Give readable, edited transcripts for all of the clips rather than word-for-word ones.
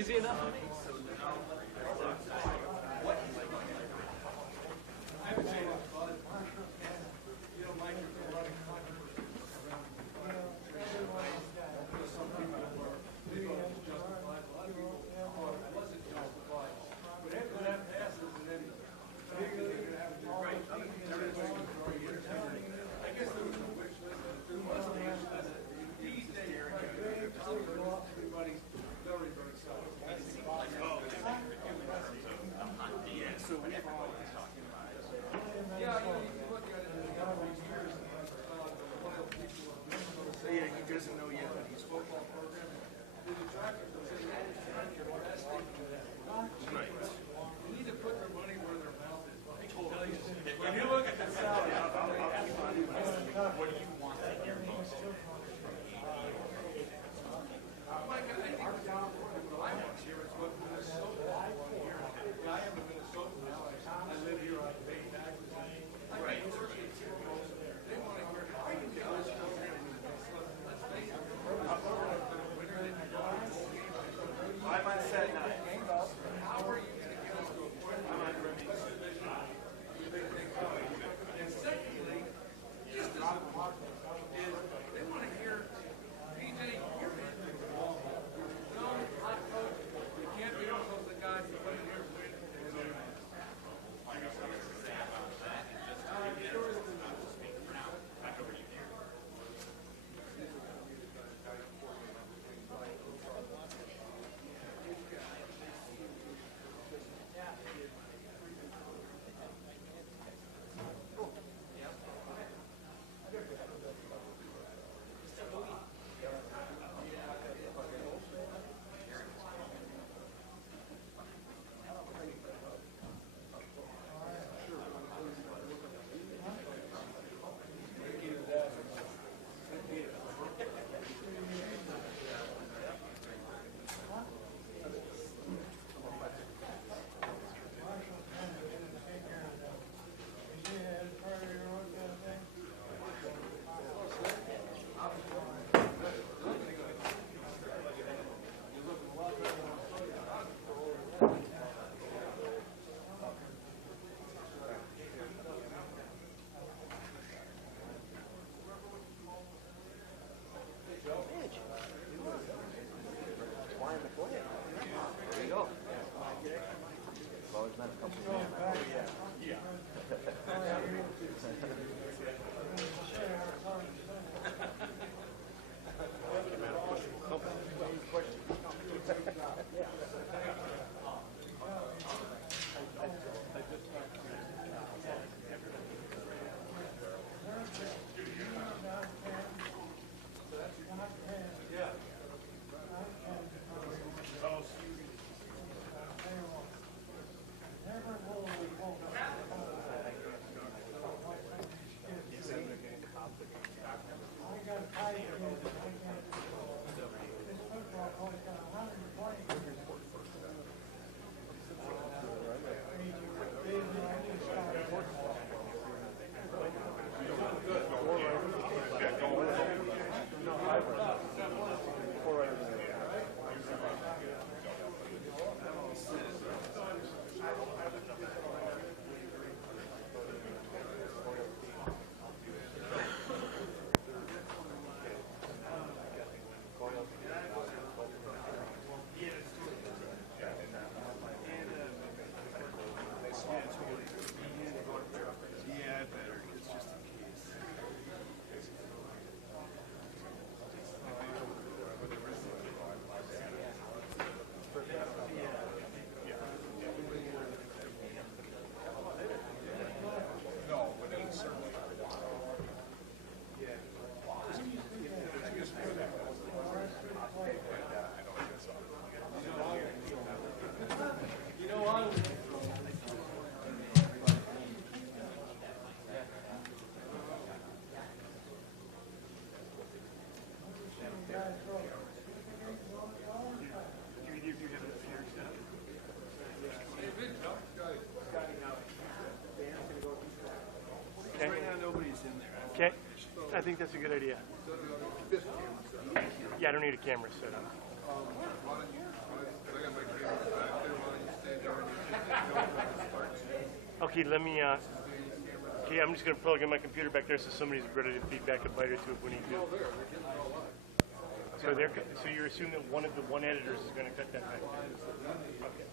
Easy enough. I think that's a good idea. Yeah, I don't need a camera set up. Okay, let me. Okay, I'm just going to plug in my computer back there so somebody's ready to feedback a bite or two if we need to. So so you're assuming that one of the editors is going to cut that back. Okay.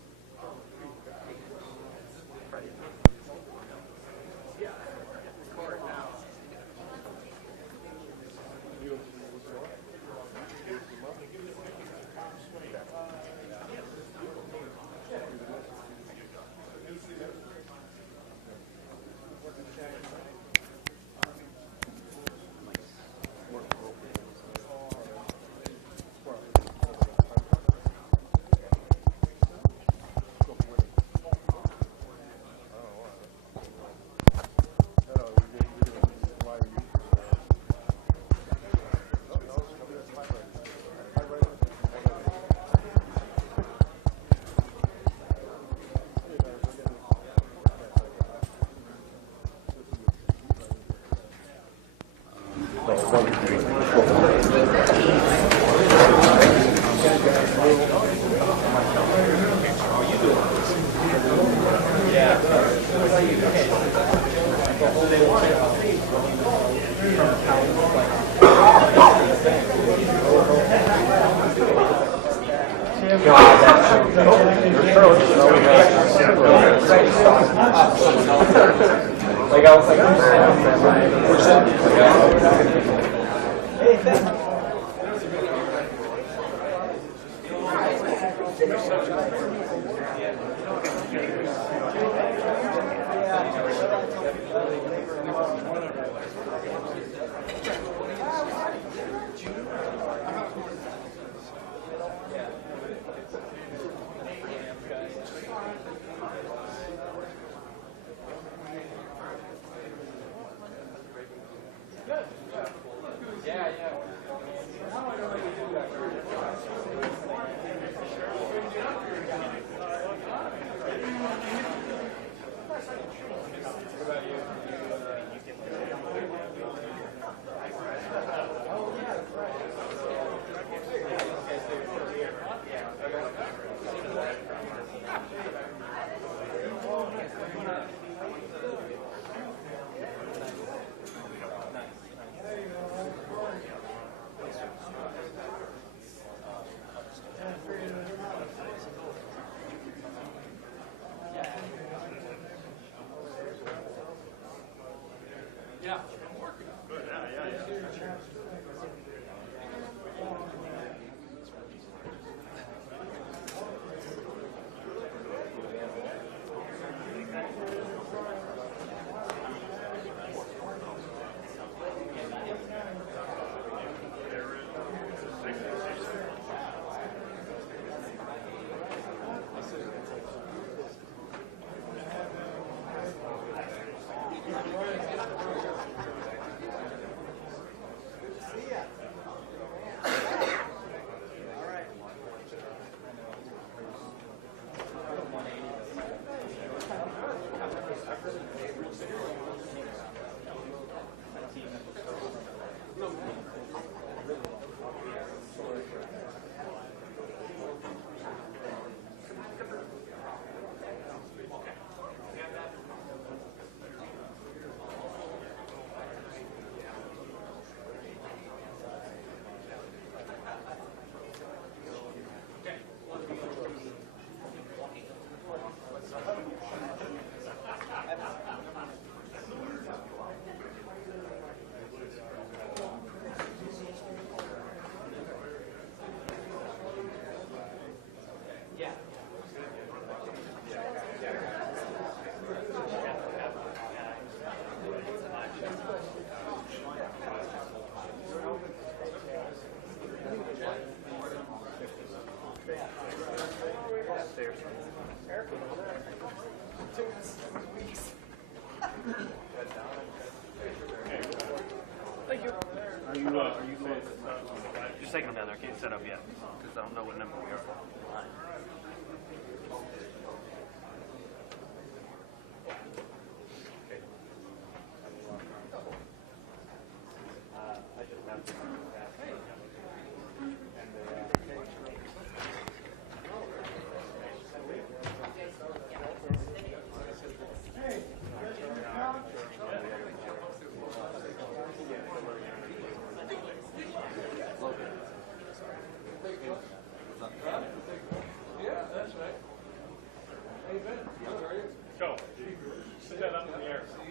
Just taking them down there. I can't set up yet because I don't know what number we are.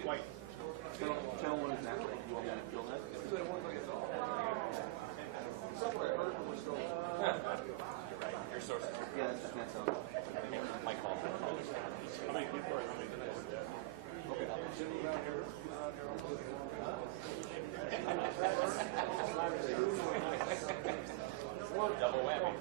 Channel 1 is natural. You want me to film that? Your sources. Yeah, that's just myself. My call. How many people are coming today? Double whammy.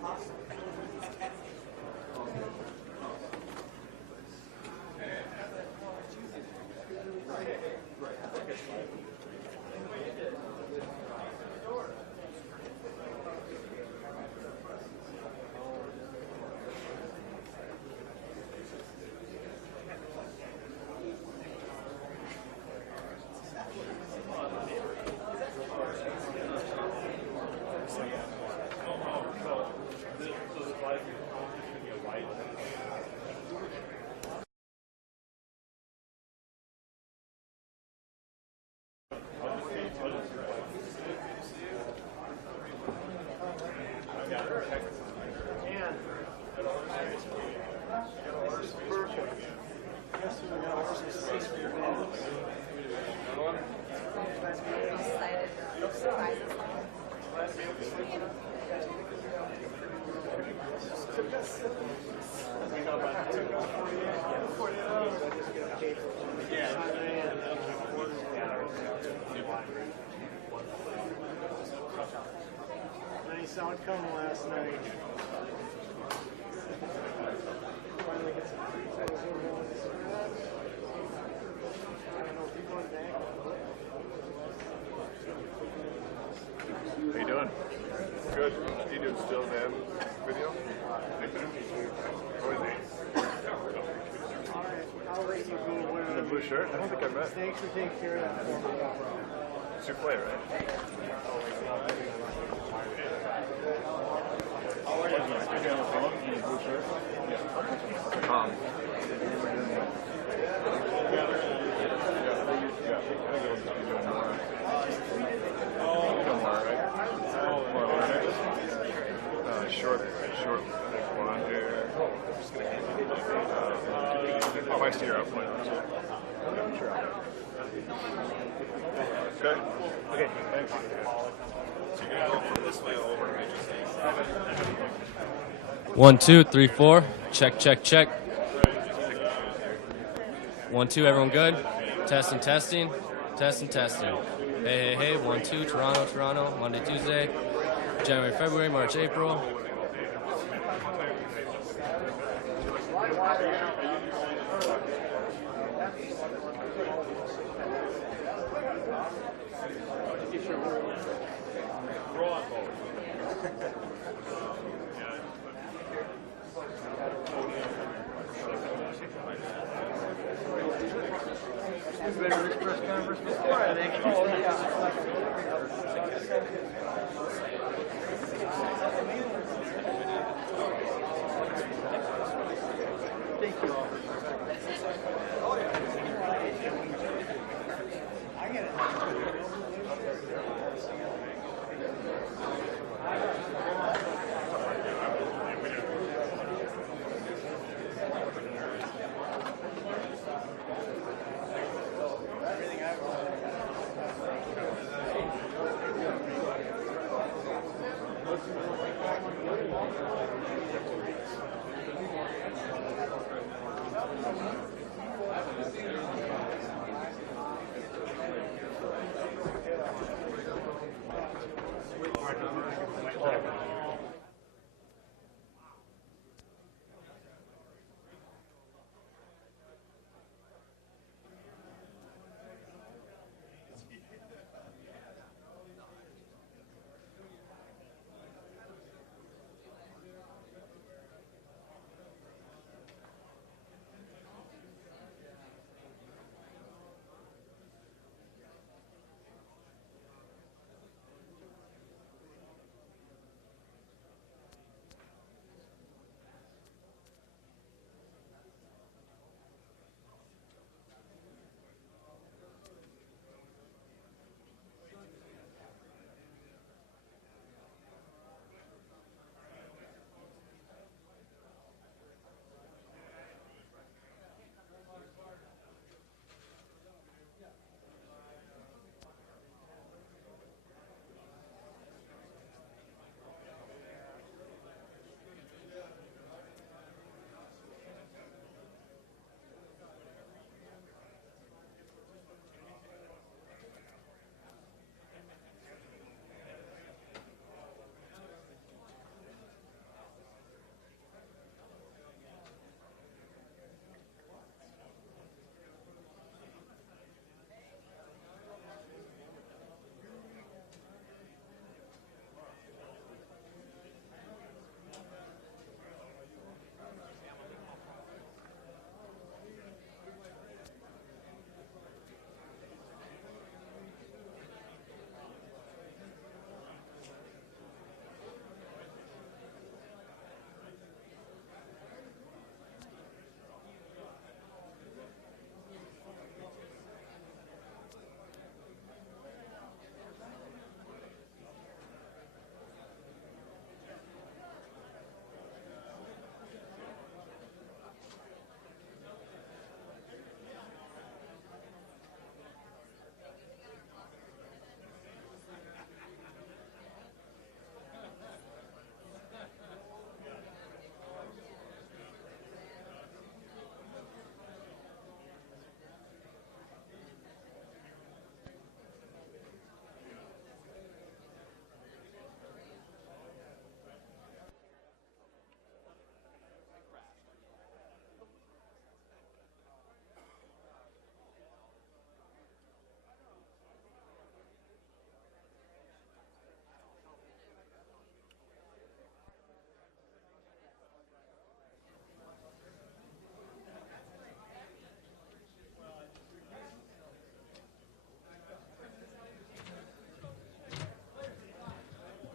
I saw it come last night. Finally get some photos over on this. I don't know if you're going back. How you doing? Good. You doing still man video? How is he? Alright, I'll let you go where In the blue shirt? I don't think I met. thanks for taking care of that for me. Souffle, right? Short blonde hair. If I see your outfit. Okay. Okay, thanks. So you're gonna go from this way over, right? 1, 2, 3, 4. Check, check, check. 1, 2, everyone good? Testing, testing. Testing, testing. Hey, hey, hey. 1, 2, Toronto, Toronto. Monday, Tuesday. January, February, March, April.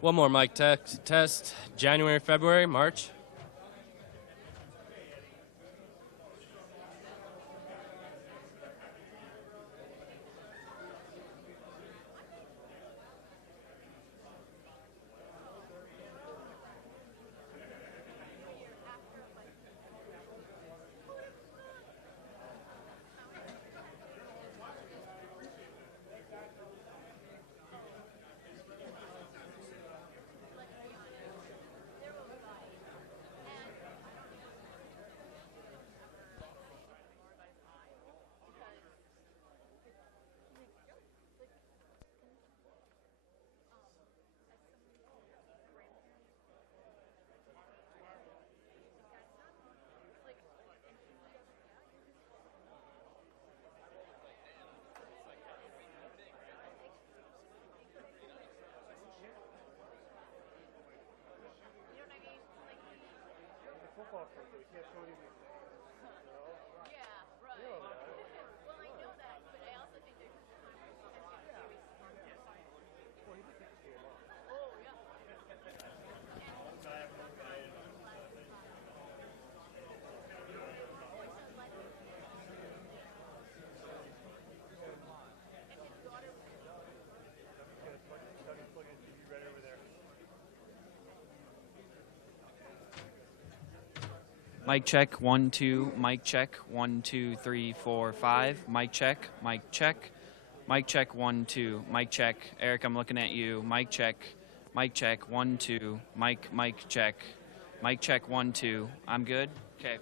One more mic test. January, February, March. Mic check, 1, 2. Mic check, 1, 2, 3, 4, 5. Mic check, mic check. Mic check, 1, 2. Mic check. Eric, I'm looking at you. Mic check, 1, 2. Mic check. Mic check, 1, 2. I'm good? Okay.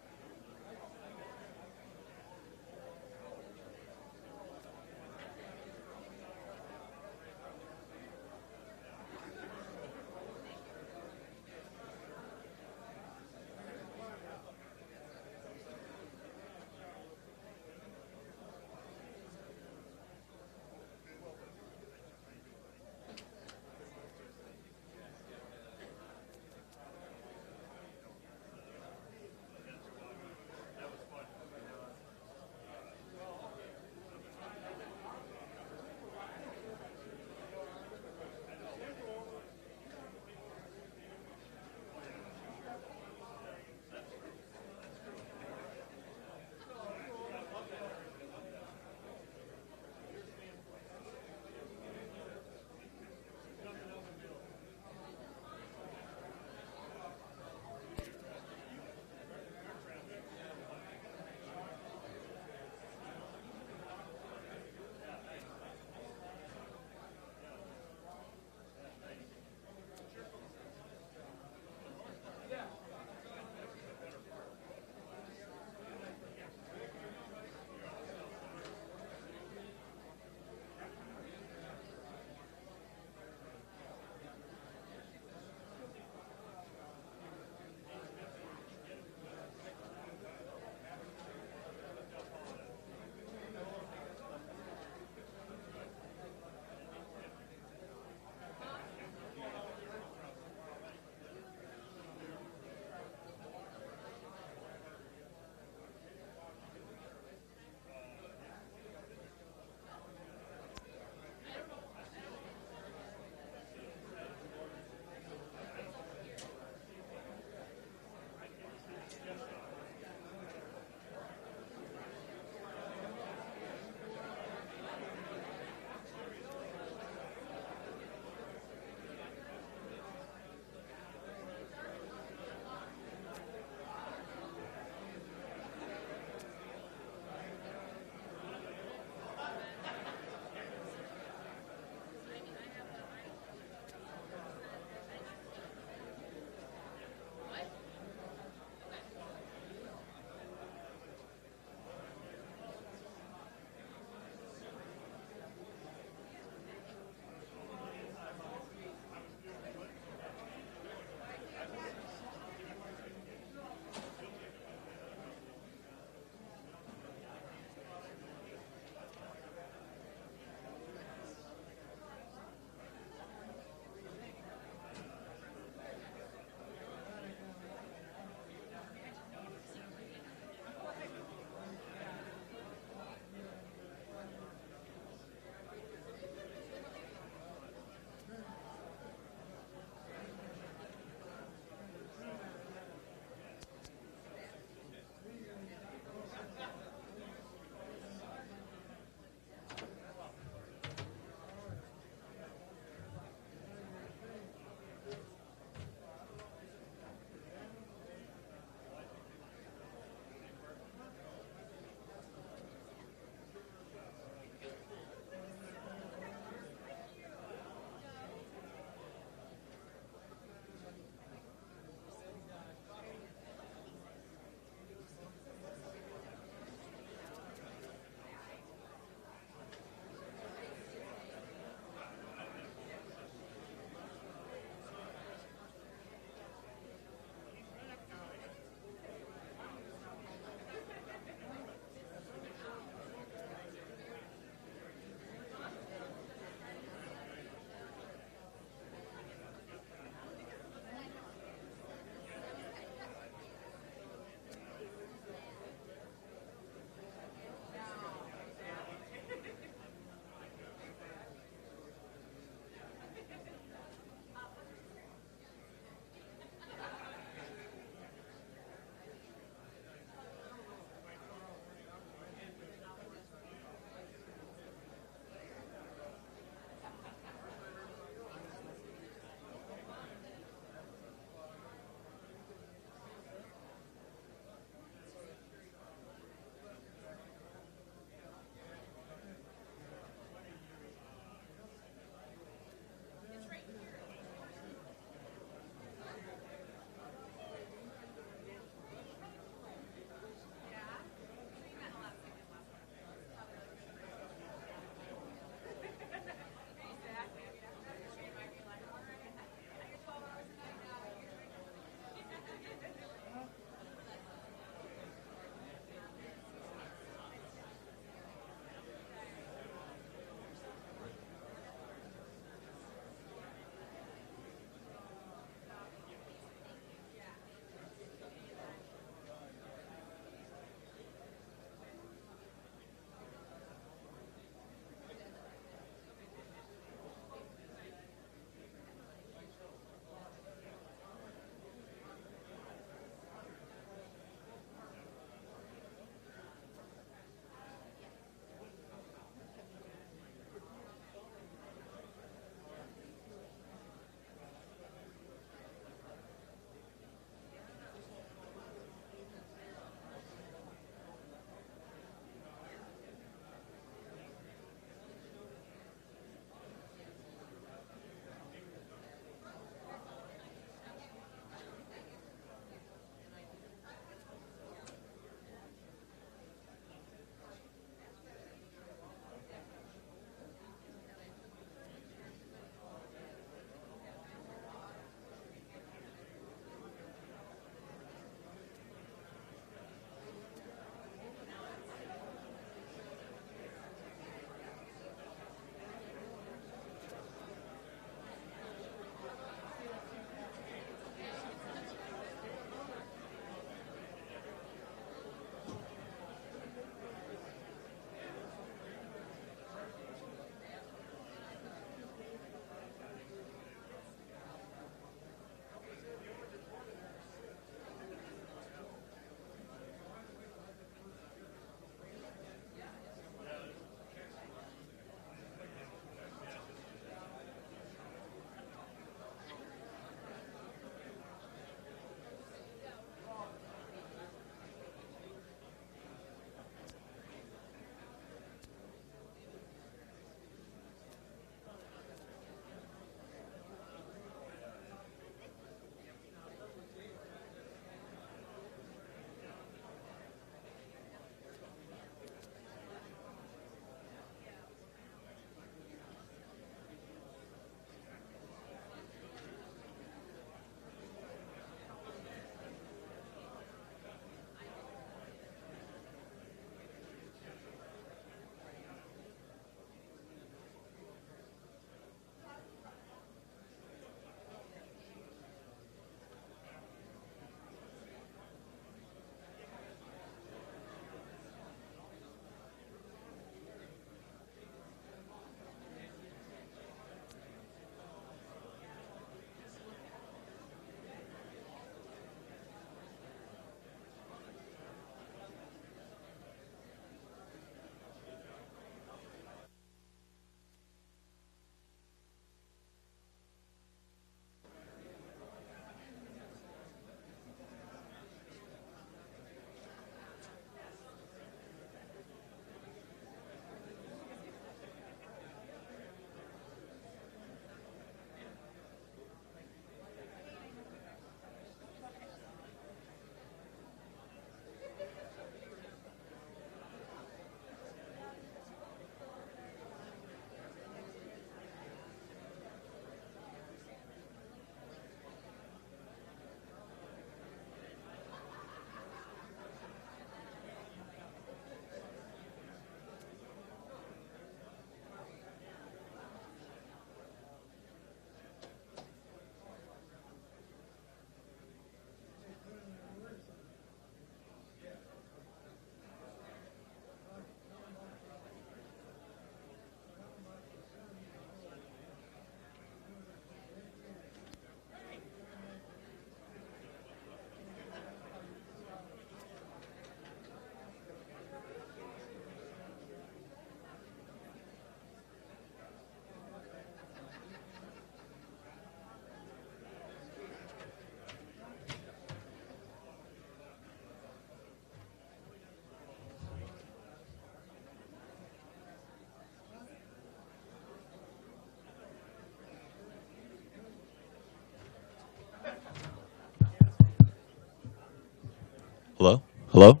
Hello?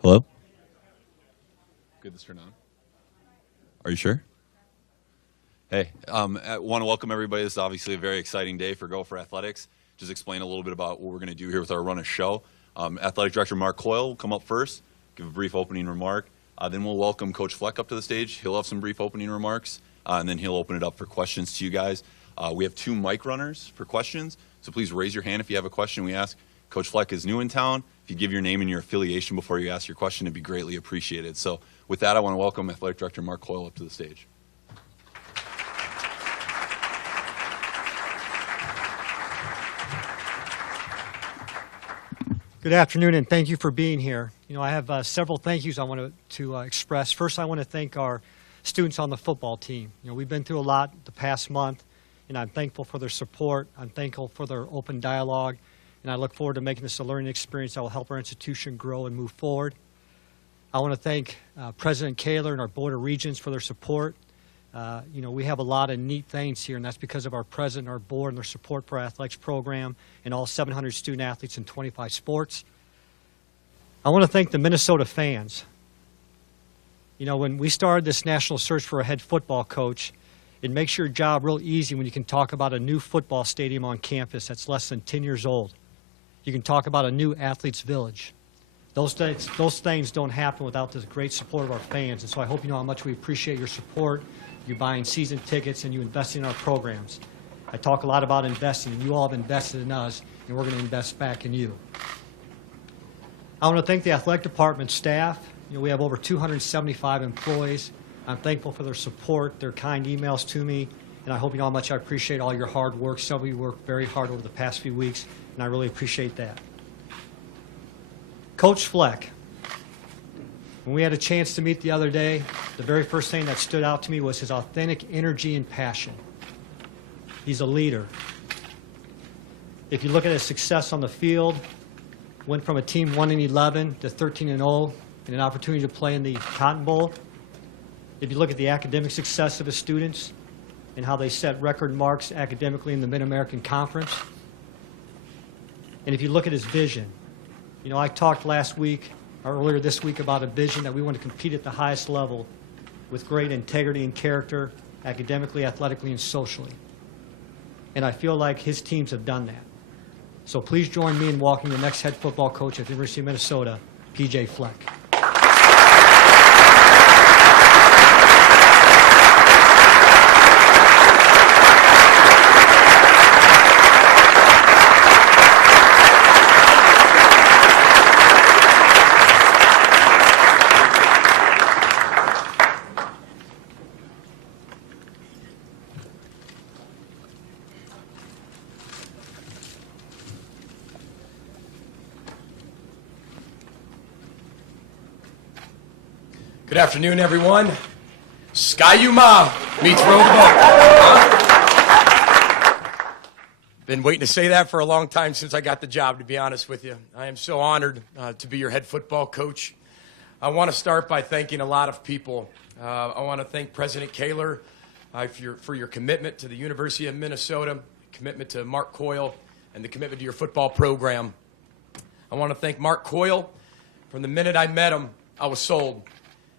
Hello? Good, this turn on. Are you sure? Hey, I want to welcome everybody. This is obviously a very exciting day for Go for Athletics. Just explain a little bit about what we're going to do here with our run of show. Athletic Director Mark Coyle will come up first, give a brief opening remark. Then we'll welcome Coach Fleck up to the stage. He'll have some brief opening remarks, and then he'll open it up for questions to you guys. We have 2 mic runners for questions, so please raise your hand if you have a question we ask. Coach Fleck is new in town. If you give your name and your affiliation before you ask your question, it'd be greatly appreciated. So with that, I want to welcome Athletic Director Mark Coyle up to the stage. Good afternoon, and thank you for being here. You know, I have several thank yous I want to express. First, I want to thank our students on the football team. You know, we've been through a lot the past month, and I'm thankful for their support. I'm thankful for their open dialogue, and I look forward to making this a learning experience that will help our institution grow and move forward. I want to thank President Kaler and our Board of Regents for their support. You know, we have a lot of neat things here, and that's because of our president, our board, and their support for our athletics program and all 700 student athletes in 25 sports. I want to thank the Minnesota fans. You know, when we started this national search for a head football coach, it makes your job real easy when you can talk about a new football stadium on campus that's less than 10 years old. You can talk about a new athletes' village. Those things don't happen without the great support of our fans, and so I hope you know how much we appreciate your support, you buying season tickets, and you investing in our programs. I talk a lot about investing, and you all have invested in us, and we're going to invest back in you. I want to thank the athletic department staff. You know, we have over 275 employees. I'm thankful for their support, their kind emails to me, and I hope you know how much I appreciate all your hard work. Some of you worked very hard over the past few weeks, and I really appreciate that. Coach Fleck, when we had a chance to meet the other day, the very first thing that stood out to me was his authentic energy and passion. He's a leader. If you look at his success on the field, went from a team 1-11 to 13-0 and an opportunity to play in the Cotton Bowl. If you look at the academic success of his students and how they set record marks academically in the Mid-American Conference, and if you look at his vision, you know, I talked last week or earlier this week about a vision that we want to compete at the highest level with great integrity and character, academically, athletically, and socially. And I feel like his teams have done that. So please join me in welcoming the next head football coach at the University of Minnesota, P.J. Fleck. Good afternoon, everyone. Ski-U-Ma meets Roadbook. Been waiting to say that for a long time since I got the job, to be honest with you. I am so honored to be your head football coach. I want to start by thanking a lot of people. I want to thank President Kaler for your commitment to the University of Minnesota, commitment to Mark Coyle, and the commitment to your football program. I want to thank Mark Coyle. From the minute I met him, I was sold.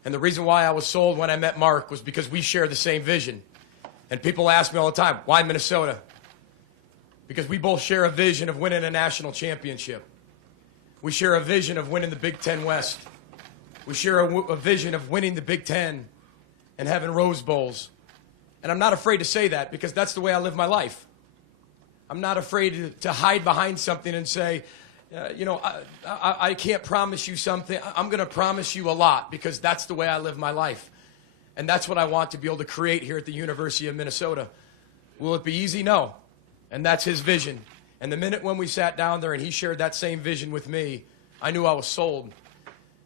And the reason why I was sold when I met Mark was because we share the same vision. And people ask me all the time, why Minnesota? Because we both share a vision of winning a national championship. We share a vision of winning the Big Ten West. We share a vision of winning the Big Ten and having Rose Bowls. And I'm not afraid to say that because that's the way I live my life. I'm not afraid to hide behind something and say, you know, I can't promise you something. I'm going to promise you a lot because that's the way I live my life. And that's what I want to be able to create here at the University of Minnesota. Will it be easy? No. And that's his vision. And the minute when we sat down there and he shared that same vision with me, I knew I was sold.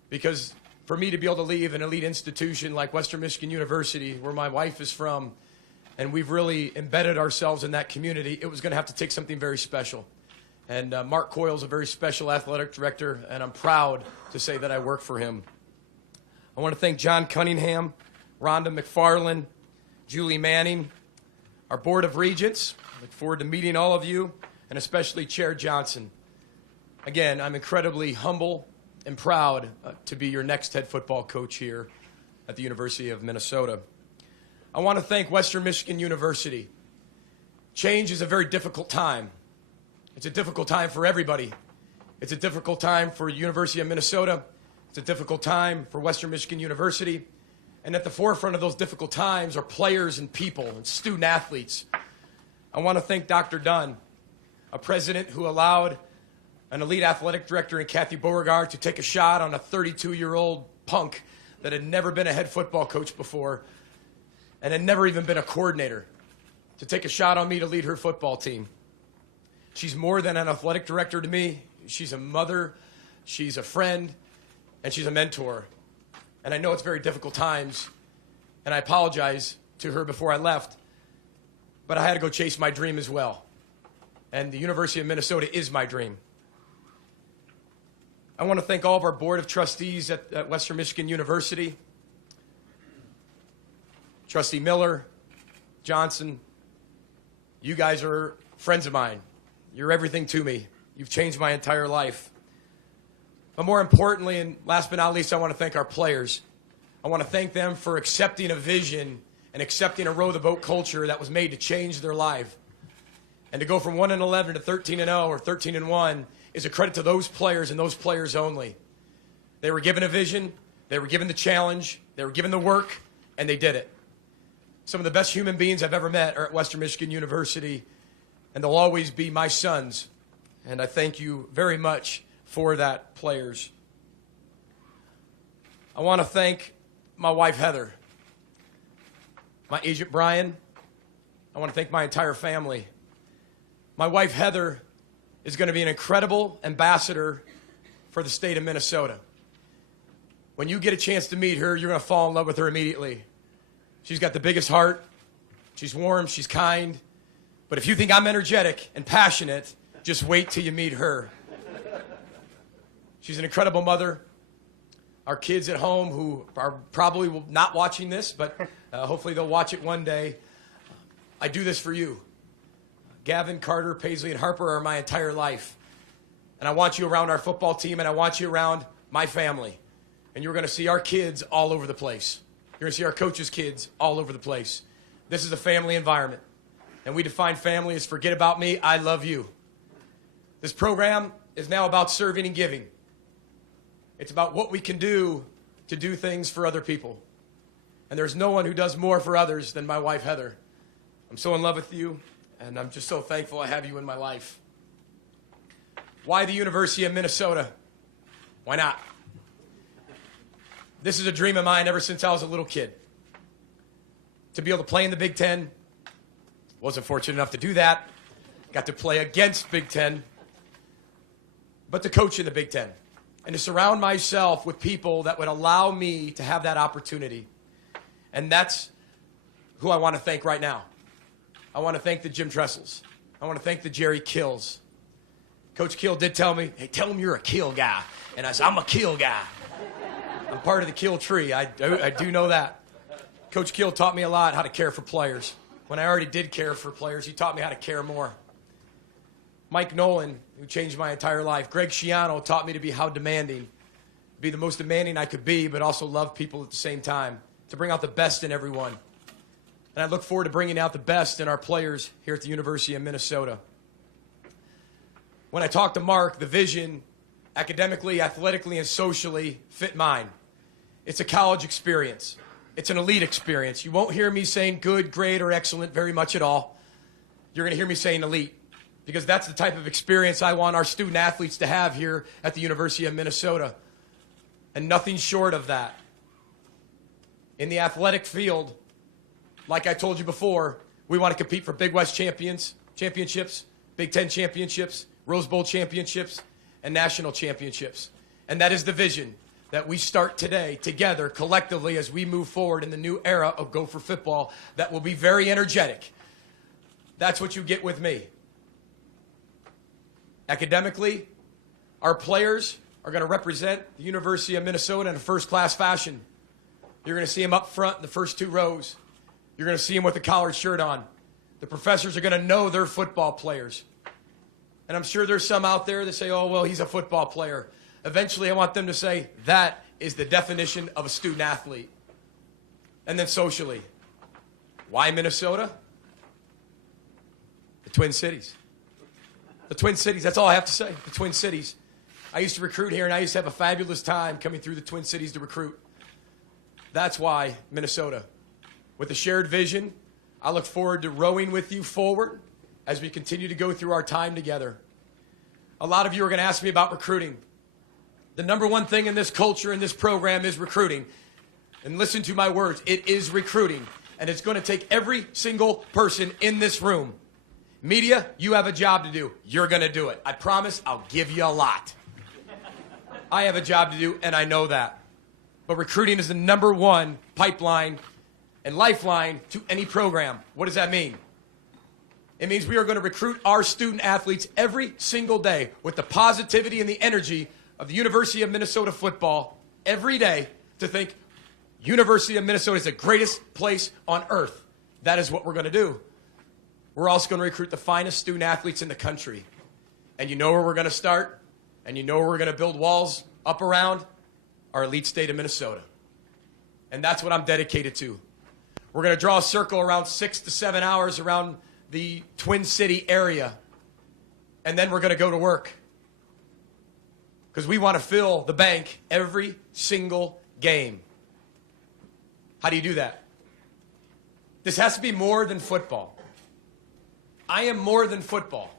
Because for me to be able to leave an elite institution like Western Michigan University, where my wife is from, and we've really embedded ourselves in that community, it was going to have to take something very special. And Mark Coyle is a very special athletic director, and I'm proud to say that I work for him. I want to thank John Cunningham, Rhonda McFarland, Julie Manning, our Board of Regents. I look forward to meeting all of you. and especially Chair Johnson. Again, I'm incredibly humble and proud to be your next head football coach here at the University of Minnesota. I want to thank Western Michigan University. Change is a very difficult time. It's a difficult time for everybody. It's a difficult time for University of Minnesota. It's a difficult time for Western Michigan University. And at the forefront of those difficult times are players and people and student athletes. I want to thank Dr. Dunn, a president who allowed an elite athletic director in Kathy Beauregard to take a shot on a 32-year-old punk that had never been a head football coach before and had never even been a coordinator, to take a shot on me to lead her football team. She's more than an athletic director to me. She's a mother, she's a friend, and she's a mentor. And I know it's very difficult times, and I apologize to her before I left, but I had to go chase my dream as well. And the University of Minnesota is my dream. I want to thank all of our board of trustees at Western Michigan University. Trustee Miller, Johnson, you guys are friends of mine. You're everything to me. You've changed my entire life. But more importantly, and last but not least, I want to thank our players. I want to thank them for accepting a vision and accepting a row the boat culture that was made to change their life. And to go from 1-11 to 13-0 or 13-1 is a credit to those players and those players only. They were given a vision, they were given the challenge, they were given the work, and they did it. Some of the best human beings I've ever met are at Western Michigan University, and they'll always be my sons. And I thank you very much for that, players. I want to thank my wife, Heather, my agent, Brian. I want to thank my entire family. My wife, Heather, is going to be an incredible ambassador for the state of Minnesota. When you get a chance to meet her, you're going to fall in love with her immediately. She's got the biggest heart. She's warm. She's kind. But if you think I'm energetic and passionate, just wait till you meet her. She's an incredible mother. Our kids at home who are probably not watching this, but hopefully they'll watch it one day. I do this for you. Gavin, Carter, Paisley, and Harper are my entire life. And I want you around our football team, and I want you around my family. And you're going to see our kids all over the place. You're going to see our coaches' kids all over the place. This is a family environment. And we define family as forget about me, I love you. This program is now about serving and giving. It's about what we can do to do things for other people. And there's no one who does more for others than my wife, Heather. I'm so in love with you, and I'm just so thankful I have you in my life. Why the University of Minnesota? Why not? This is a dream of mine ever since I was a little kid. To be able to play in the Big Ten. Wasn't fortunate enough to do that. Got to play against Big Ten. But to coach in the Big Ten. And to surround myself with people that would allow me to have that opportunity. And that's who I want to thank right now. I want to thank the Jim Tressels. I want to thank the Jerry Kills. Coach Kill did tell me, hey, tell him you're a Kill guy. And I said, I'm a Kill guy. I'm part of the Kill tree. I do know that. Coach Kill taught me a lot how to care for players. When I already did care for players, he taught me how to care more. Mike Nolan, who changed my entire life. Greg Schiano taught me to be how demanding. Be the most demanding I could be, but also love people at the same time. To bring out the best in everyone. And I look forward to bringing out the best in our players here at the University of Minnesota. When I talked to Mark, the vision, academically, athletically, and socially, fit mine. It's a college experience. It's an elite experience. You won't hear me saying good, great, or excellent very much at all. You're going to hear me saying elite, because that's the type of experience I want our student athletes to have here at the University of Minnesota. And nothing short of that. In the athletic field, like I told you before, we want to compete for Big West championships, Big Ten championships, Rose Bowl championships, and national championships. And that is the vision that we start today together collectively as we move forward in the new era of Gopher football that will be very energetic. That's what you get with me. Academically, our players are going to represent the University of Minnesota in a first-class fashion. You're going to see them up front in the first two rows. You're going to see them with a collared shirt on. The professors are going to know their football players. And I'm sure there's some out there that say, oh, well, he's a football player. Eventually, I want them to say, that is the definition of a student athlete. And then socially, why Minnesota? The Twin Cities. The Twin Cities, that's all I have to say, the Twin Cities. I used to recruit here, and I used to have a fabulous time coming through the Twin Cities to recruit. That's why Minnesota. With a shared vision, I look forward to rowing with you forward as we continue to go through our time together. A lot of you are going to ask me about recruiting. The number one thing in this culture, in this program, is recruiting. And listen to my words, it is recruiting. And it's going to take every single person in this room. Media, you have a job to do. You're going to do it. I promise I'll give you a lot. I have a job to do, and I know that. But recruiting is the number one pipeline and lifeline to any program. What does that mean? It means we are going to recruit our student athletes every single day with the positivity and the energy of the University of Minnesota football every day to think University of Minnesota is the greatest place on earth. That is what we're going to do. We're also going to recruit the finest student athletes in the country. And you know where we're going to start? And you know where we're going to build walls up around? Our elite state of Minnesota. And that's what I'm dedicated to. We're going to draw a circle around 6 to 7 hours around the Twin City area. And then we're going to go to work. Because we want to fill the bank every single game. How do you do that? This has to be more than football. I am more than football.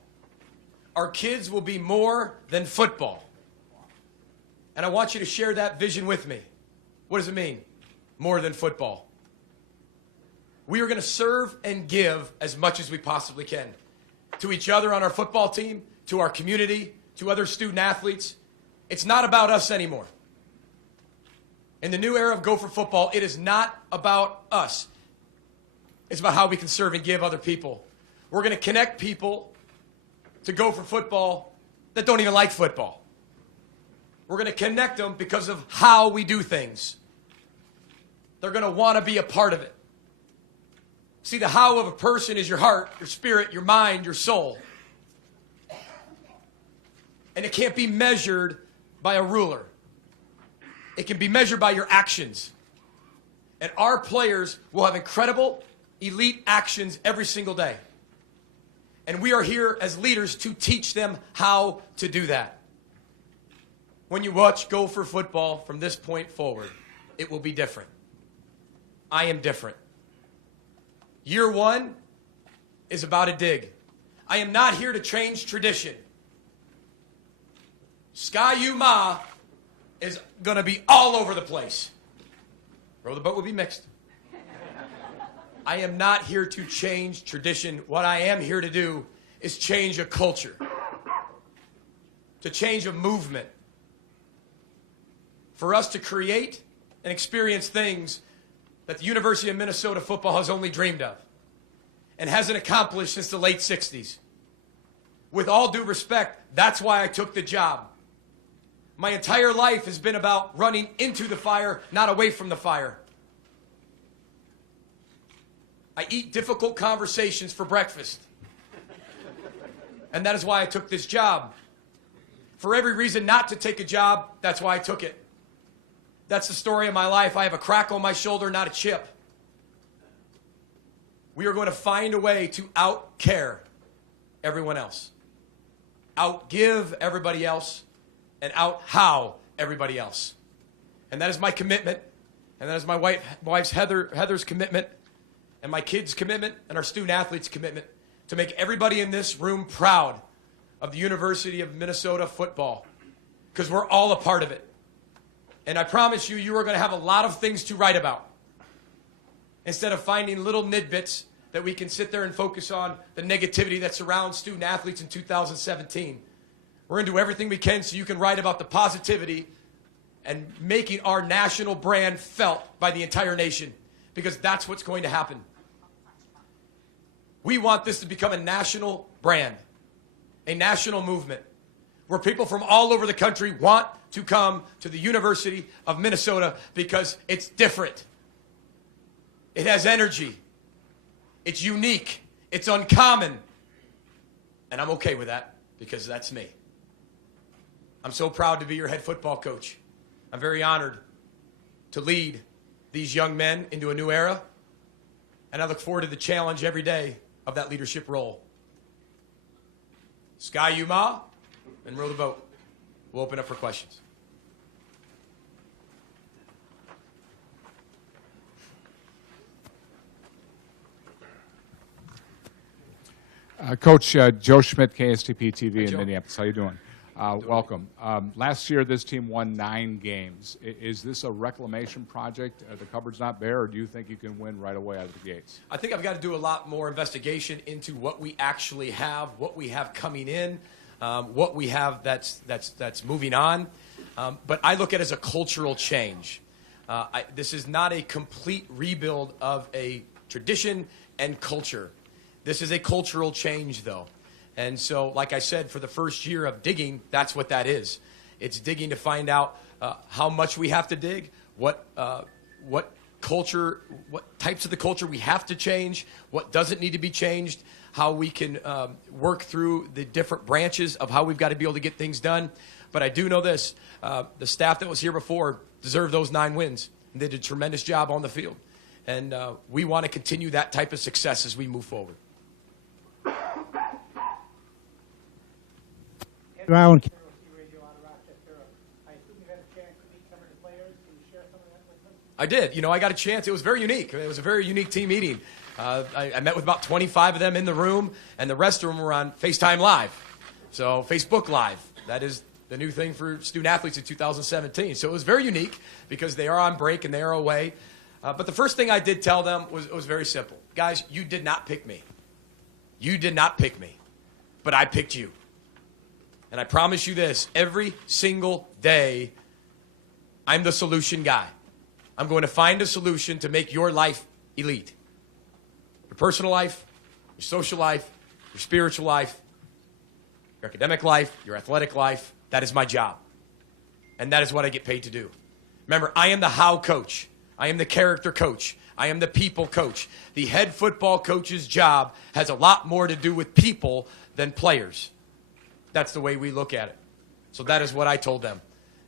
Our kids will be more than football. And I want you to share that vision with me. What does it mean? More than football. We are going to serve and give as much as we possibly can. To each other on our football team, to our community, to other student athletes. It's not about us anymore. In the new era of Gopher football, it is not about us. It's about how we can serve and give other people. We're going to connect people to Gopher football that don't even like football. We're going to connect them because of how we do things. They're going to want to be a part of it. See, the how of a person is your heart, your spirit, your mind, your soul. And it can't be measured by a ruler. It can be measured by your actions. And our players will have incredible, elite actions every single day. And we are here as leaders to teach them how to do that. When you watch Gopher football from this point forward, it will be different. I am different. Year one is about a dig. I am not here to change tradition. Sky U Ma is going to be all over the place. Row the boat will be mixed. I am not here to change tradition. What I am here to do is change a culture, to change a movement, for us to create and experience things that the University of Minnesota football has only dreamed of and hasn't accomplished since the late 60s. With all due respect, that's why I took the job. My entire life has been about running into the fire, not away from the fire. I eat difficult conversations for breakfast. And that is why I took this job. For every reason not to take a job, that's why I took it. That's the story of my life. I have a crack on my shoulder, not a chip. We are going to find a way to out-care everyone else. Out-give everybody else. And out-how everybody else. And that is my commitment. And that is my wife's Heather's commitment. And my kids' commitment. And our student athletes' commitment. To make everybody in this room proud of the University of Minnesota football. Because we're all a part of it. And I promise you, you are going to have a lot of things to write about. Instead of finding little nitbits that we can sit there and focus on the negativity that surrounds student athletes in 2017. We're going to do everything we can so you can write about the positivity and making our national brand felt by the entire nation. Because that's what's going to happen. We want this to become a national brand. A national movement. Where people from all over the country want to come to the University of Minnesota because it's different. It has energy. It's unique. It's uncommon. And I'm okay with that. because that's me. I'm so proud to be your head football coach. I'm very honored to lead these young men into a new era, and I look forward to the challenge every day of that leadership role. Sky Yuma, and row the boat. We'll open up for questions. Coach Joe Schmidt, KSTP TV in Joe. Minneapolis. How you doing? Welcome. Last year, this team won 9 games. Is this a reclamation project? The cupboard's not bare, or do you think you can win right away out of the gates? I think I've got to do a lot more investigation into what we actually have, what we have coming in, what we have that's moving on. But I look at it as a cultural change. This is not a complete rebuild of a tradition and culture. This is a cultural change, though. And so, like I said, for the first year of digging, that's what that is. It's digging to find out how much we have to dig, what culture, what types of the culture we have to change, what doesn't need to be changed, how we can work through the different branches of how we've got to be able to get things done. But I do know this, the staff that was here before deserved those 9 wins. They did a tremendous job on the field. And we want to continue that type of success as we move forward. Around Radio out of Rochester. I assume you had a chance to meet some of the players. Can you share some of that with them? I did. You know, I got a chance. It was very unique. It was a very unique team meeting. I met with about 25 of them in the room, and the rest of them were on FaceTime Live. So Facebook Live. That is the new thing for student athletes in 2017. So it was very unique because they are on break and they are away. But the first thing I did tell them was very simple. Guys, you did not pick me. You did not pick me. But I picked you. And I promise you this, every single day, I'm the solution guy. I'm going to find a solution to make your life elite. Your personal life, your social life, your spiritual life, your academic life, your athletic life. That is my job. And that is what I get paid to do. Remember, I am the how coach. I am the character coach. I am the people coach. The head football coach's job has a lot more to do with people than players. That's the way we look at it. So that is what I told them.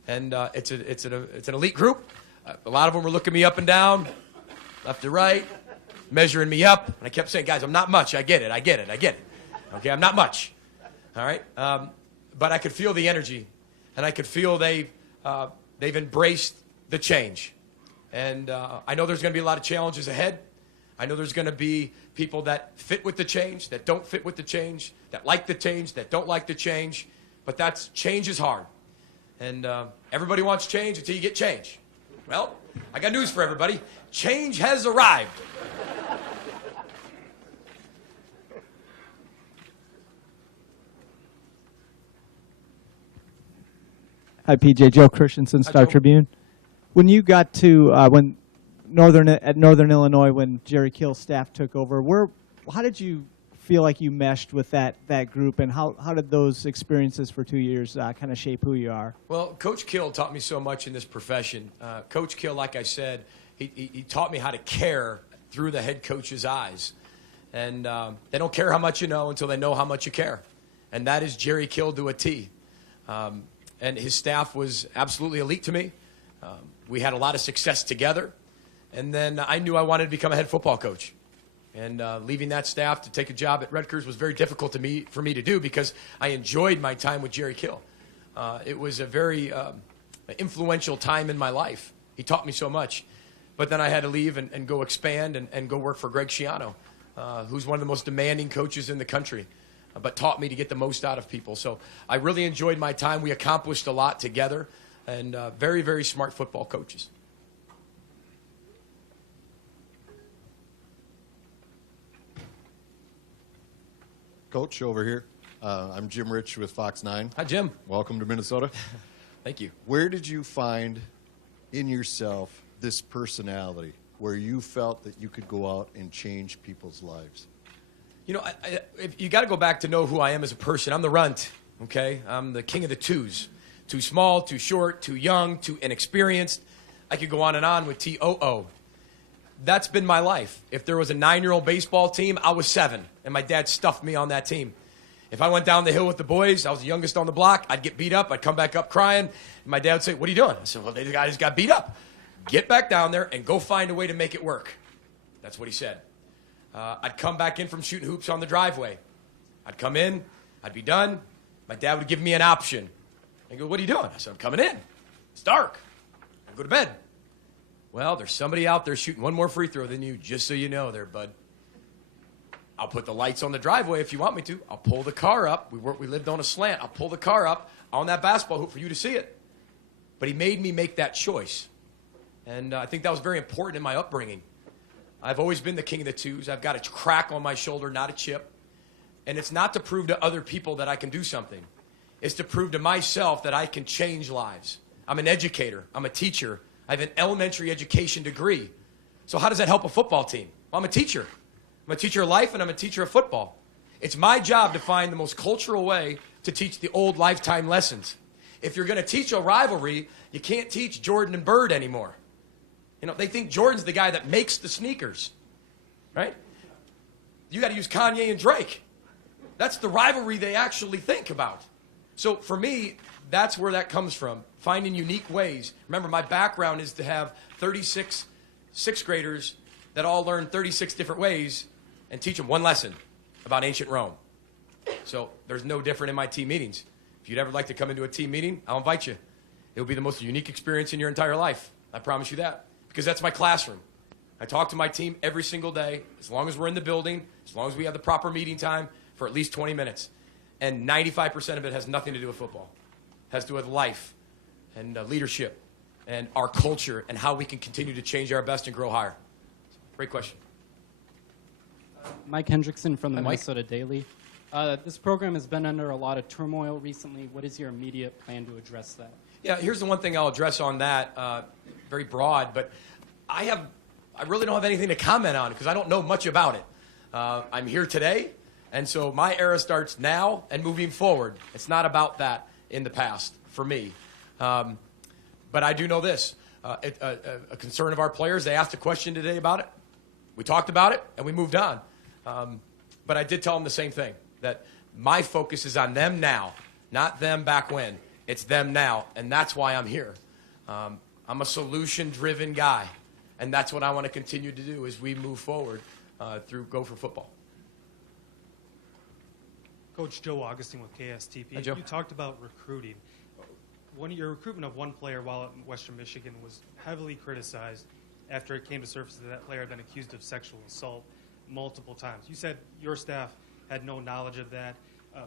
And it's an elite group. A lot of them were looking me up and down, left to right, measuring me up. And I kept saying, guys, I'm not much. I get it. Okay, I'm not much. All right? But I could feel the energy. And I could feel they've embraced the change. And I know there's going to be a lot of challenges ahead. I know there's going to be people that fit with the change, that don't fit with the change, that like the change, that don't like the change. But change is hard. And everybody wants change until you get change. Well, I got news for everybody. Change has arrived. Hi, PJ. Joe Christensen, Star Joe. Tribune. When you got to when Northern Illinois, when Jerry Kill's staff took over, how did you feel like you meshed with that group, and how did those experiences for 2 years kind of shape who you are? Well, Coach Kill taught me so much in this profession. Coach Kill, like I said, he taught me how to care through the head coach's eyes. And they don't care how much you know until they know how much you care. And that is Jerry Kill to a T. And his staff was absolutely elite to me. We had a lot of success together. And then I knew I wanted to become a head football coach. And leaving that staff to take a job at Rutgers was very difficult for me to do because I enjoyed my time with Jerry Kill. It was a very influential time in my life. He taught me so much. But then I had to leave and go expand and go work for Greg Schiano, who's one of the most demanding coaches in the country, but taught me to get the most out of people. So I really enjoyed my time. We accomplished a lot together, and very, very smart football coaches. Coach over here. I'm Jim Rich with Fox 9. Hi, Jim. Welcome to Minnesota. Thank you. Where did you find in yourself this personality where you felt that you could go out and change people's lives? You know, if you got to go back to know who I am as a person. I'm the runt, okay? I'm the king of the twos. Too small, too short, too young, too inexperienced. I could go on with TOO. That's been my life. If there was a 9-year-old baseball team, I was 7, and my dad stuffed me on that team. If I went down the hill with the boys, I was the youngest on the block, I'd get beat up, I'd come back up crying, and my dad would say, what are you doing? I said, well, the guy just got beat up. Get back down there and go find a way to make it work. That's what he said. I'd come back in from shooting hoops on the driveway. I'd come in, I'd be done. My dad would give me an option. I go, what are you doing? I said, I'm coming in. It's dark. I go to bed. Well, there's somebody out there shooting one more free throw than you, just so you know there, bud. I'll put the lights on the driveway if you want me to. I'll pull the car up. We lived on a slant. I'll pull the car up on that basketball hoop for you to see it. But he made me make that choice. And I think that was very important in my upbringing. I've always been the king of the twos. I've got a crack on my shoulder, not a chip. And it's not to prove to other people that I can do something. It's to prove to myself that I can change lives. I'm an educator. I'm a teacher. I have an elementary education degree. So how does that help a football team? Well, I'm a teacher. I'm a teacher of life, and I'm a teacher of football. It's my job to find the most cultural way to teach the old lifetime lessons. If you're going to teach a rivalry, you can't teach Jordan and Bird anymore. You know, they think Jordan's the guy that makes the sneakers, right? You got to use Kanye and Drake. That's the rivalry they actually think about. So for me, that's where that comes from, finding unique ways. Remember, my background is to have 36 sixth graders that all learn 36 different ways and teach them one lesson about ancient Rome. So there's no different in my team meetings. If you'd ever like to come into a team meeting, I'll invite you. It will be the most unique experience in your entire life. I promise you that. Because that's my classroom. I talk to my team every single day, as long as we're in the building, as long as we have the proper meeting time, for at least 20 minutes. And 95% of it has nothing to do with football. It has to do with life and leadership and our culture and how we can continue to change our best and grow higher. Great question. Mike Hendrickson from the Hi, Mike. Minnesota Daily. This program has been under a lot of turmoil recently. What is your immediate plan to address that? Yeah, here's the one thing I'll address on that, very broad, but I really don't have anything to comment on because I don't know much about it. I'm here today, and so my era starts now and moving forward. It's not about that in the past for me. But I do know this. A concern of our players, they asked a question today about it. We talked about it, and we moved on. But I did tell them the same thing, that my focus is on them now, not them back when. It's them now, and that's why I'm here. I'm a solution-driven guy, and that's what I want to continue to do as we move forward through Go for Football. Coach Joe Augustine with KSTP. Hi, Joe. You talked about recruiting. Your recruitment of one player while in Western Michigan was heavily criticized after it came to surface that that player had been accused of sexual assault multiple times. You said your staff had no knowledge of that.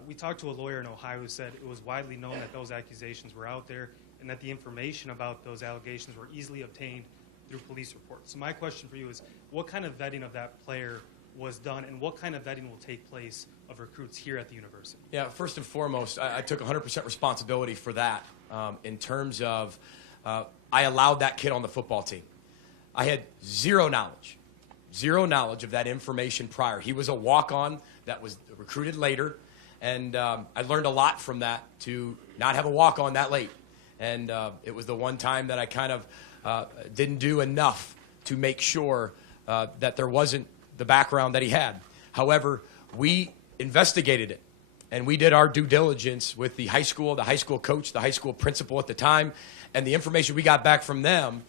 We talked to a lawyer in Ohio who said it was widely known that those accusations were out there and that the information about those allegations were easily obtained through police reports. So my question for you is, what kind of vetting of that player was done, and what kind of vetting will take place of recruits here at the university? Yeah, first and foremost, I took 100% responsibility for that in terms of I allowed that kid on the football team. I had zero knowledge of that information prior. He was a walk-on that was recruited later, and I learned a lot from that to not have a walk-on that late. And it was the one time that I kind of didn't do enough to make sure that there wasn't the background that he had. However, we investigated it, and we did our due diligence with the high school coach, the high school principal at the time, and the information we got back from them,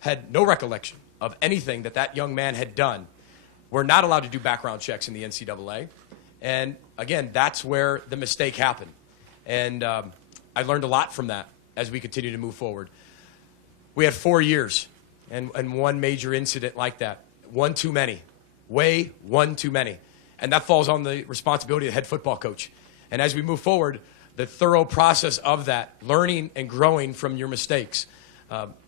had no recollection of anything that that young man had done. We're not allowed to do background checks in the NCAA. And again, that's where the mistake happened. And I learned a lot from that as we continue to move forward. We had 4 years and one major incident like that. One too many. One too many. And that falls on the responsibility of the head football coach. And as we move forward, the thorough process of that, learning and growing from your mistakes.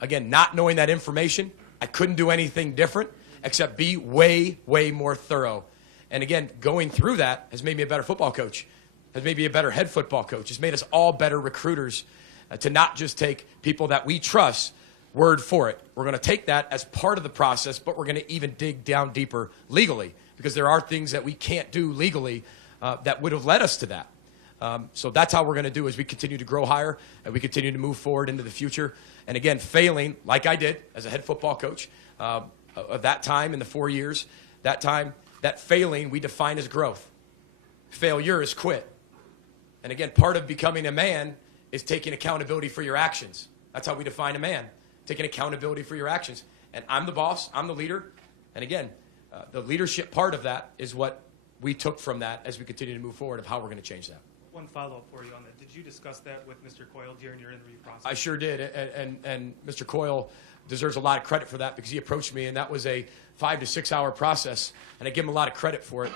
Again, not knowing that information, I couldn't do anything different except be way more thorough. And again, going through that has made me a better football coach, has made me a better head football coach, has made us all better recruiters to not just take people that we trust word for it. We're going to take that as part of the process, but we're going to even dig down deeper legally because there are things that we can't do legally that would have led us to that. So that's how we're going to do as we continue to grow higher and we continue to move forward into the future. And again, failing like I did as a head football coach of that time in the 4 years, that failing we define as growth. Failure is quit. And again, part of becoming a man is taking accountability for your actions. That's how we define a man, taking accountability for your actions. And I'm the boss, I'm the leader. And again, the leadership part of that is what we took from that as we continue to move forward of how we're going to change that. One follow-up for you on that. Did you discuss that with Mr. Coyle during your interview process? I sure did, and Mr. Coyle deserves a lot of credit for that because he approached me, and that was a 5 to 6 hour process, and I give him a lot of credit for it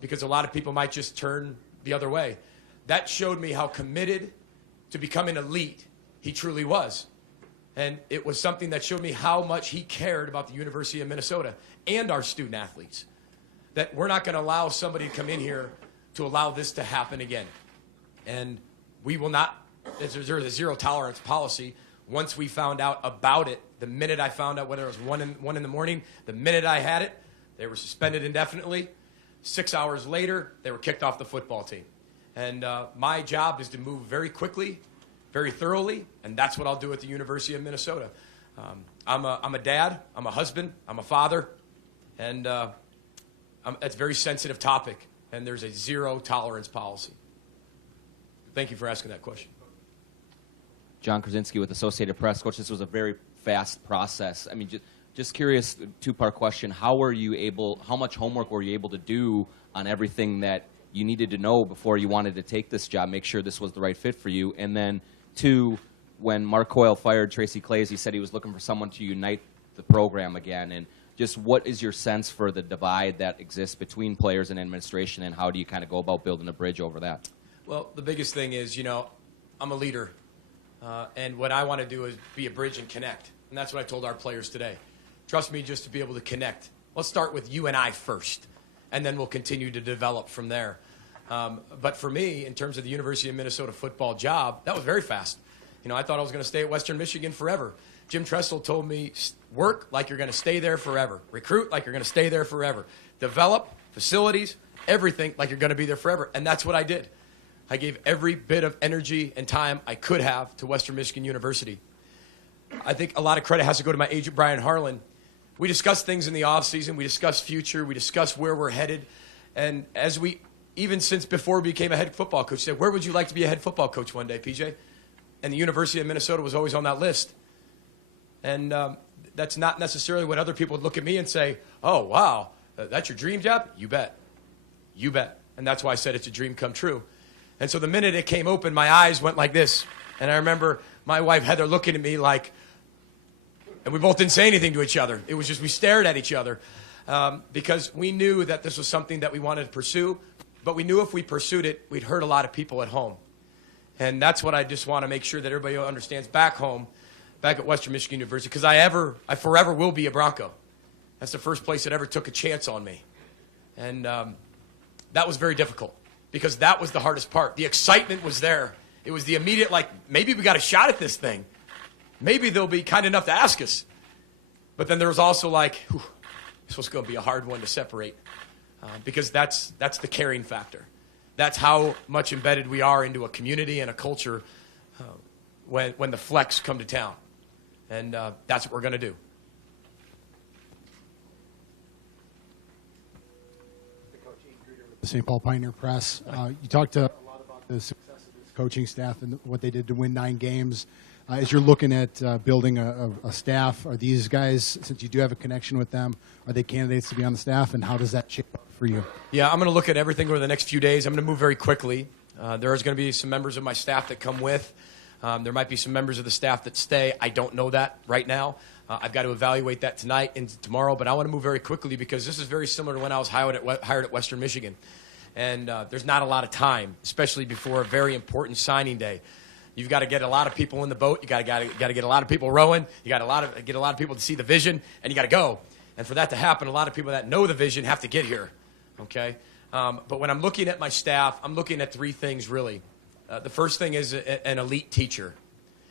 because a lot of people might just turn the other way. That showed me how committed to becoming elite he truly was, and it was something that showed me how much he cared about the University of Minnesota and our student athletes, that we're not going to allow somebody to come in here to allow this to happen again. And we will not, there's a zero tolerance policy. Once we found out about it, the minute I found out, whether it was 1 in the morning, the minute I had it, they were suspended indefinitely. 6 hours later, they were kicked off the football team. And my job is to move very quickly, very thoroughly, and that's what I'll do at the University of Minnesota. I'm a dad, I'm a husband, I'm a father, and it's a very sensitive topic. And there's a zero tolerance policy. Thank you for asking that question. John Krasinski with Associated Press. Coach, this was a very fast process. I mean, just curious, two-part question. How much homework were you able to do on everything that you needed to know before you wanted to take this job, make sure this was the right fit for you? And then, two, when Mark Coyle fired Tracy Claeys, he said he was looking for someone to unite the program again. And just what is your sense for the divide that exists between players and administration, and how do you kind of go about building a bridge over that? Well, the biggest thing is, I'm a leader, and what I want to do is be a bridge and connect. And that's what I told our players today. Trust me, just to be able to connect. Let's start with you and I first, and then we'll continue to develop from there. But for me, in terms of the University of Minnesota football job, that was very fast. I thought I was going to stay at Western Michigan forever. Jim Tressel told me, work like you're going to stay there forever. Recruit like you're going to stay there forever. Develop facilities, everything like you're going to be there forever. And that's what I did. I gave every bit of energy and time I could have to Western Michigan University. I think a lot of credit has to go to my agent, Brian Harlan. We discussed things in the offseason. We discussed future. We discussed where we're headed. And even since before we became a head football coach, said, where would you like to be a head football coach one day, PJ? And the University of Minnesota was always on that list. And that's not necessarily what other people would look at me and say, oh, wow, that's your dream job? You bet. You bet. And that's why I said it's a dream come true. And so the minute it came open, my eyes went like this. And I remember my wife, Heather, looking at me like, and we both didn't say anything to each other. It was just we stared at each other because we knew that this was something that we wanted to pursue. But we knew if we pursued it, we'd hurt a lot of people at home. And that's what I just want to make sure that everybody understands back home, back at Western Michigan University, because I forever will be a Bronco. That's the first place that ever took a chance on me. And that was very difficult because that was the hardest part. The excitement was there. It was the immediate, like, maybe we got a shot at this thing. Maybe they'll be kind enough to ask us. But then there was also like, whew, this was going to be a hard one to separate because that's the caring factor. That's how much embedded we are into a community and a culture when the flex come to town. And that's what we're going to do. The St. Paul Pioneer Press. You talked a lot about the success of this coaching staff and what they did to win 9 games. As you're looking at building a staff, are these guys, since you do have a connection with them, are they candidates to be on the staff, and how does that shape up for you? Yeah, I'm going to look at everything over the next few days. I'm going to move very quickly. There is going to be some members of my staff that come with. There might be some members of the staff that stay. I don't know that right now. I've got to evaluate that tonight and tomorrow, but I want to move very quickly because this is very similar to when I was hired at Western Michigan. And there's not a lot of time, especially before a very important signing day. You've got to get a lot of people in the boat. You got to get a lot of people rowing. You got to get a lot of people to see the vision, and you got to go. And for that to happen, a lot of people that know the vision have to get here. Okay. But when I'm looking at my staff, I'm looking at 3 things really. The first thing is an elite teacher,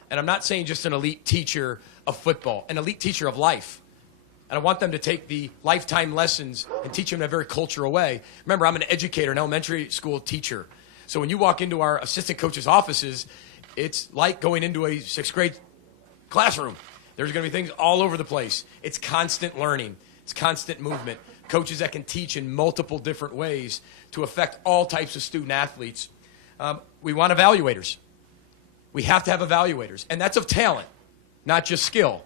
and I'm not saying just an elite teacher of football, an elite teacher of life. And I want them to take the lifetime lessons and teach them in a very cultural way. Remember, I'm an educator, an elementary school teacher. So when you walk into our assistant coaches' offices, it's like going into a 6th grade classroom. There's going to be things all over the place. It's constant learning. It's constant movement. coaches that can teach in multiple different ways to affect all types of student athletes. We want evaluators. We have to have evaluators, and that's of talent, not just skill,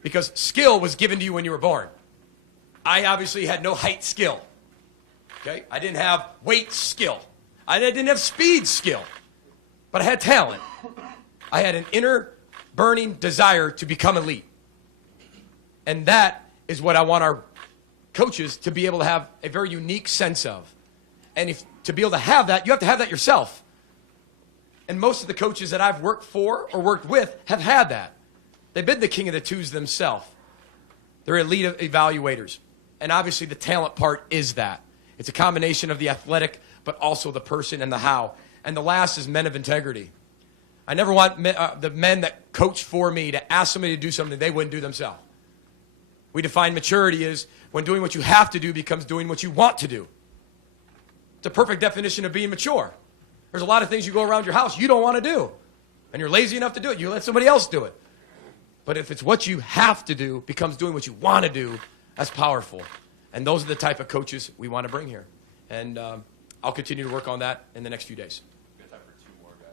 because skill was given to you when you were born. I obviously had no height skill. Okay? I didn't have weight skill. I didn't have speed skill, but I had talent. I had an inner burning desire to become elite. And that is what I want our coaches to be able to have a very unique sense of. And to be able to have that, you have to have that yourself. And most of the coaches that I've worked for or worked with have had that. They've been the king of the twos themselves. They're elite evaluators. And obviously the talent part is that. It's a combination of the athletic, but also the person and the how. And the last is men of integrity. I never want the men that coach for me to ask somebody to do something they wouldn't do themselves. We define maturity as when doing what you have to do becomes doing what you want to do. It's a perfect definition of being mature. There's a lot of things you go around your house you don't want to do. And you're lazy enough to do it. You let somebody else do it. But if it's what you have to do becomes doing what you want to do, that's powerful. And those are the type of coaches we want to bring here. And I'll continue to work on that in the next few days. Good time for 2 more, guys.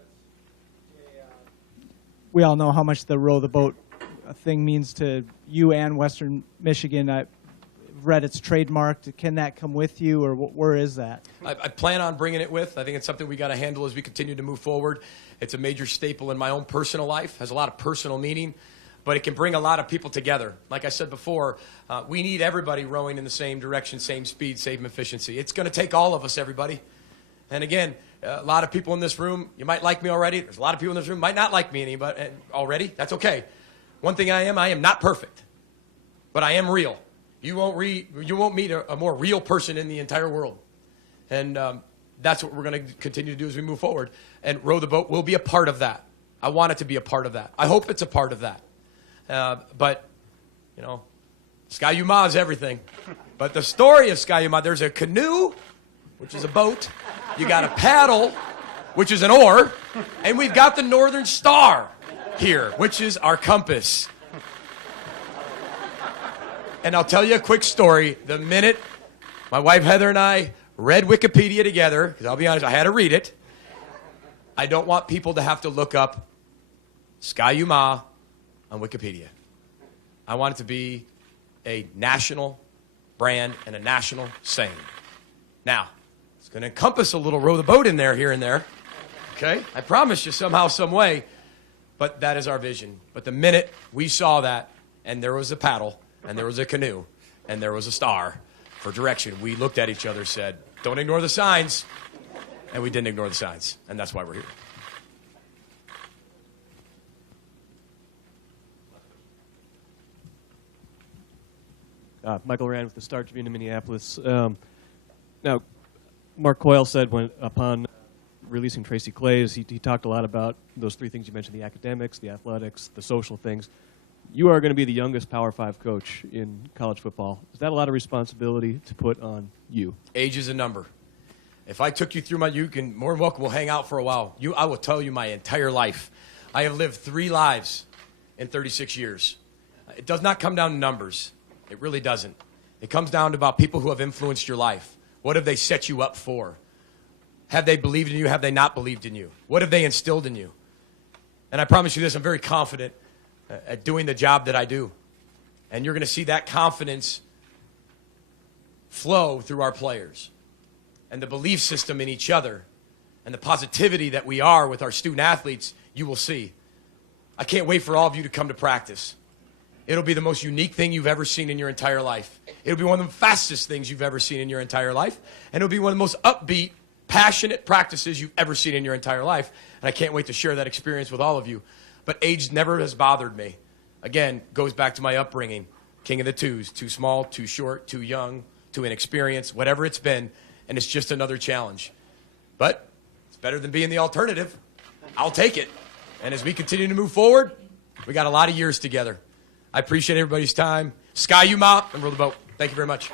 We all know how much the row the boat thing means to you and Western Michigan. I've read it's trademarked. Can that come with you, or where is that? I plan on bringing it with. I think it's something we got to handle as we continue to move forward. It's a major staple in my own personal life. Has a lot of personal meaning, but it can bring a lot of people together. Like I said before, we need everybody rowing in the same direction, same speed, same efficiency. It's going to take all of us, everybody. And again, a lot of people in this room, you might like me already. There's a lot of people in this room might not like me already. That's okay. One thing I am not perfect, but I am real. You won't meet a more real person in the entire world. And that's what we're going to continue to do as we move forward. And Row the Boat will be a part of that. I want it to be a part of that. I hope it's a part of that. But, you know, Sky Yuma is everything. But the story of Sky Yuma, there's a canoe, which is a boat. You got a paddle, which is an oar. And we've got the Northern Star here, which is our compass. And I'll tell you a quick story. The minute my wife Heather and I read Wikipedia together, because I'll be honest, I had to read it, I don't want people to have to look up Sky Yuma on Wikipedia. I want it to be a national brand and a national saying. Now, it's going to encompass a little row the boat in there, here and there. Okay? I promise you somehow, some way. But that is our vision. But the minute we saw that, and there was a paddle, and there was a canoe, and there was a star for direction, we looked at each other and said, don't ignore the signs. And we didn't ignore the signs. And that's why we're here. Michael Rand with the Star Tribune in Minneapolis. Now, Mark Coyle said upon releasing Tracy Claeys, he talked a lot about those 3 things you mentioned, the academics, the athletics, the social things. You are going to be the youngest Power 5 coach in college football. Is that a lot of responsibility to put on you? Age is a number. If I took you through you can more than welcome, we'll hang out for a while. I will tell you my entire life. I have lived 3 lives in 36 years. It does not come down to numbers. It really doesn't. It comes down to about people who have influenced your life. What have they set you up for? Have they believed in you? Have they not believed in you? What have they instilled in you? And I promise you this, I'm very confident at doing the job that I do. And you're going to see that confidence flow through our players and the belief system in each other and the positivity that we are with our student athletes, you will see. I can't wait for all of you to come to practice. It'll be the most unique thing you've ever seen in your entire life. It'll be one of the fastest things you've ever seen in your entire life. And it'll be one of the most upbeat, passionate practices you've ever seen in your entire life. And I can't wait to share that experience with all of you. But age never has bothered me. Again, goes back to my upbringing. King of the twos. Too small, too short, too young, too inexperienced, whatever it's been. And it's just another challenge. But it's better than being the alternative. I'll take it. And as we continue to move forward, we got a lot of years together. I appreciate everybody's time. Sky Yuma and Row the Boat. Thank you very much.